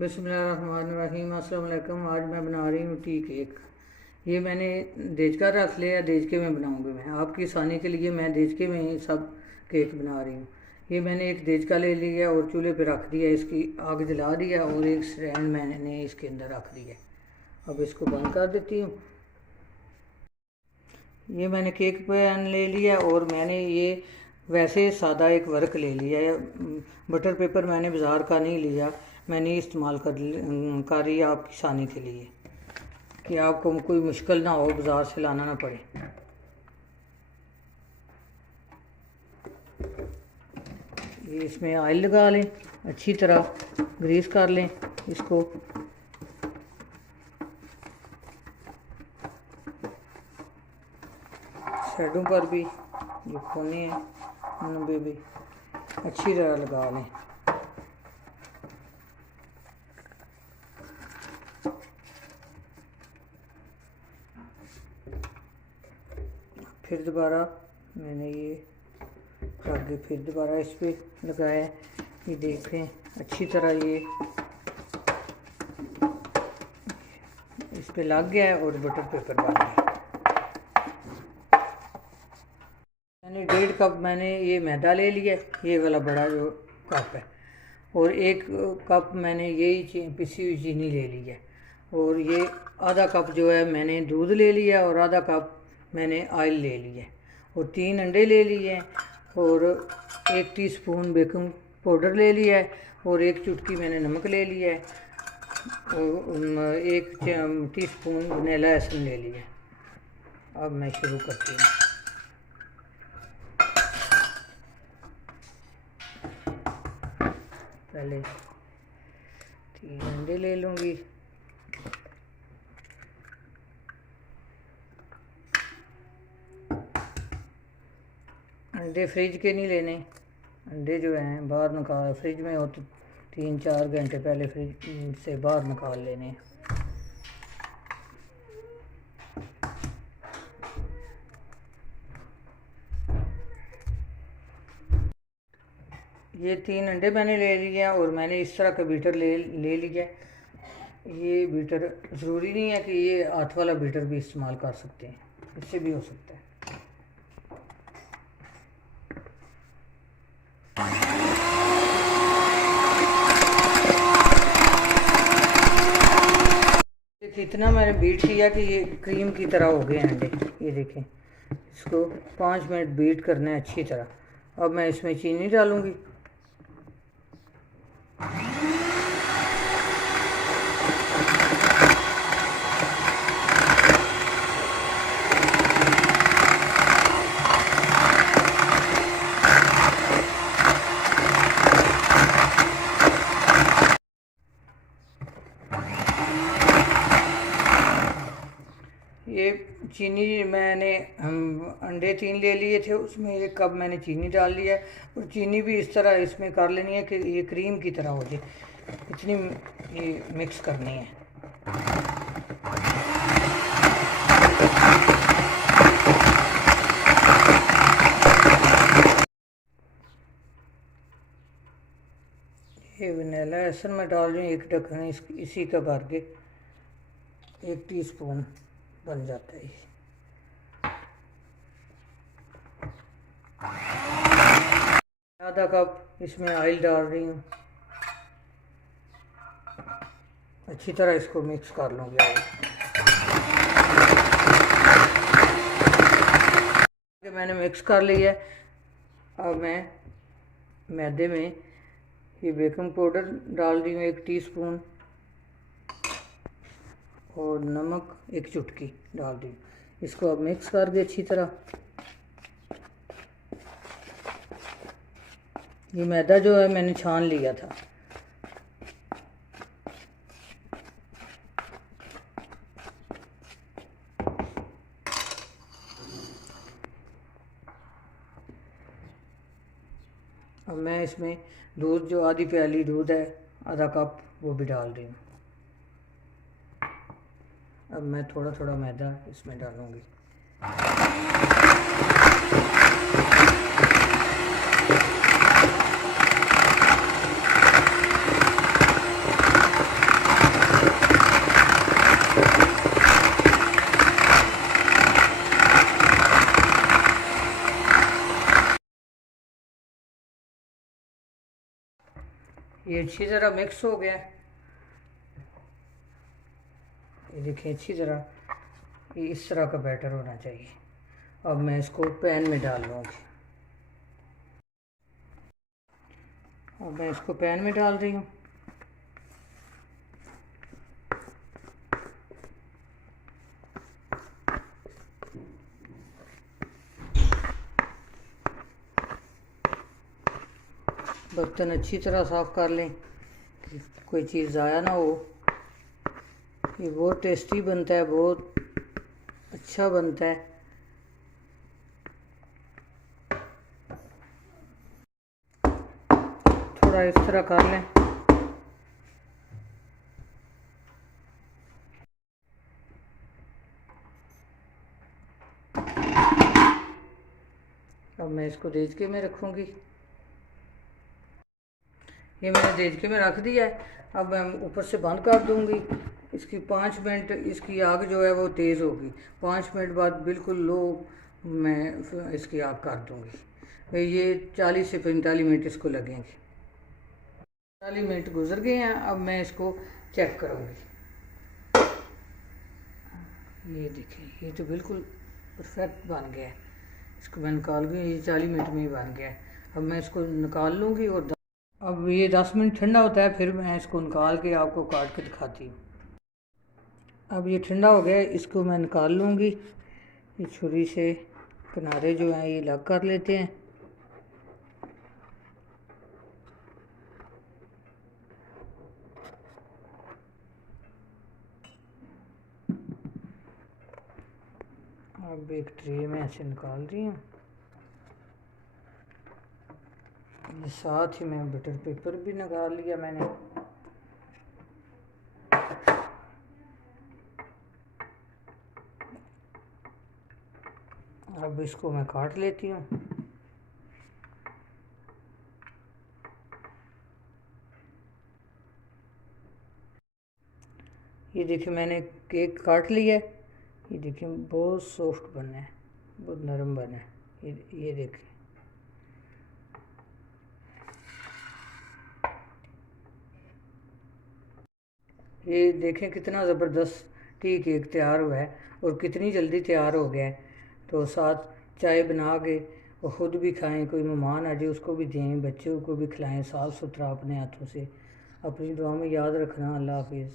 बिस्मिल्लाहिर्रहमानिर्रहीम। अस्सलाम वालेकुम। आज मैं बना रही हूँ टी केक। ये मैंने देचका रख लिया, देचके में बनाऊँगी मैं। आपकी आसानी के लिए मैं देचके में ही सब केक बना रही हूँ। ये मैंने एक देचका ले लिया और चूल्हे पे रख दिया, इसकी आग जला दिया और एक स्टैंड मैंने इसके अंदर रख दिया। अब इसको बंद कर देती हूँ। ये मैंने केक पैन ले लिया और मैंने ये वैसे सादा एक वर्क ले लिया है। बटर पेपर मैंने बाज़ार का नहीं लिया, मैंने इस्तेमाल कर रही आपकी आसानी के लिए कि आपको कोई मुश्किल ना हो, बाज़ार से लाना ना पड़े। ये इसमें ऑयल लगा लें, अच्छी तरह ग्रीस कर लें इसको। साइडों पर भी ये कोने हैं उनमें भी अच्छी तरह लगा लें। फिर दोबारा मैंने ये आगे फिर दोबारा इस पर लगाया। ये देखें अच्छी तरह ये इस पे लग गया है और बटर पेपर बन गया। मैंने 1.5 कप मैंने ये मैदा ले लिया, ये वाला बड़ा जो कप है, और 1 कप मैंने यही पिसी हुई चीनी ले ली है, और ये आधा कप जो है मैंने दूध ले लिया और आधा कप मैंने ऑयल ले लिया, और 3 अंडे ले लिए और 1 टीस्पून बेकिंग पाउडर ले लिया है, और 1 चुटकी मैंने नमक ले लिया है, और 1 टीस्पून वनीला एसेंस ले लिया। अब मैं शुरू करती हूँ। पहले 3 अंडे ले लूँगी। अंडे फ्रिज के नहीं लेने, अंडे जो हैं बाहर निकाल, फ्रिज में हो तो 3-4 घंटे पहले फ्रिज से बाहर निकाल लेने। ये 3 अंडे मैंने ले लिए हैं और मैंने इस तरह का बीटर ले लिया। ये बीटर ज़रूरी नहीं है कि ये हाथ वाला बीटर भी इस्तेमाल कर सकते हैं, इससे भी हो सकता है। इतना मैंने बीट किया कि ये क्रीम की तरह हो गए अंडे। ये देखें, इसको 5 मिनट बीट करना है अच्छी तरह। अब मैं इसमें चीनी डालूँगी। ये चीनी मैंने अंडे 3 ले लिए थे, उसमें 1 कप मैंने चीनी डाल लिया है, और चीनी भी इस तरह इसमें कर लेनी है कि ये क्रीम की तरह हो जाए, इतनी ये मिक्स करनी है। ये वनीला एसेंस मैं डाल रही हूँ 1 ढक्कन, इसी का भर के 1 टीस्पून बन जाता है। आधा कप इसमें ऑयल डाल रही हूँ, अच्छी तरह इसको मिक्स कर लूँगी। मैंने मिक्स कर लिया। अब मैं मैदे में ये बेकिंग पाउडर डाल रही हूँ 1 टीस्पून, और नमक 1 चुटकी डाल दी। इसको अब मिक्स कर दे अच्छी तरह। ये मैदा जो है मैंने छान लिया था। अब मैं इसमें दूध, जो आधी प्याली दूध है, आधा कप, वो भी डाल रही हूँ। अब मैं थोड़ा थोड़ा मैदा इसमें डालूँगी। ये अच्छी तरह मिक्स हो गया। ये देखिए अच्छी तरह ये इस तरह का बैटर होना चाहिए। अब मैं इसको पैन में डाल लूँगी। अब मैं इसको पैन में डाल रही हूँ। बर्तन अच्छी तरह साफ़ कर लें कि कोई चीज़ ज़ाया ना हो। ये बहुत टेस्टी बनता है, बहुत अच्छा बनता है। थोड़ा इस तरह कर लें। अब मैं इसको देचके में रखूँगी। ये मैंने देचके में रख दिया है। अब मैं ऊपर से बंद कर दूँगी। इसकी 5 मिनट इसकी आग जो है वो तेज़ होगी। 5 मिनट बाद बिल्कुल लो मैं इसकी आग कर दूँगी। ये 40 से 45 मिनट इसको लगेंगे। 40 मिनट गुजर गए हैं। अब मैं इसको चेक करूँगी। ये देखिए ये तो बिल्कुल परफेक्ट बन गया है। इसको मैं निकाल गई। ये 40 मिनट में ही बन गया है। अब मैं इसको निकाल लूँगी और अब ये 10 मिनट ठंडा होता है, फिर मैं इसको निकाल के आपको काट के दिखाती हूँ। अब ये ठंडा हो गया है, इसको मैं निकाल लूँगी। ये छुरी से किनारे जो हैं ये अलग कर लेते हैं। अब एक ट्रे में ऐसे निकाल रही हूँ। ये साथ ही मैं बटर पेपर भी निकाल लिया मैंने। अब इसको मैं काट लेती हूँ। ये देखिए मैंने केक काट लिया है। ये देखिए बहुत सॉफ्ट बना है, बहुत नरम बना है। ये देखिए ये देखें कितना ज़बरदस्त टी केक तैयार हुआ है और कितनी जल्दी तैयार हो गया है। तो साथ चाय बना के और ख़ुद भी खाएं, कोई मेहमान आ जाए उसको भी दें, बच्चों को भी खिलाएं साफ़ सुथरा अपने हाथों से। अपनी दुआ में याद रखना। अल्लाह हाफिज़।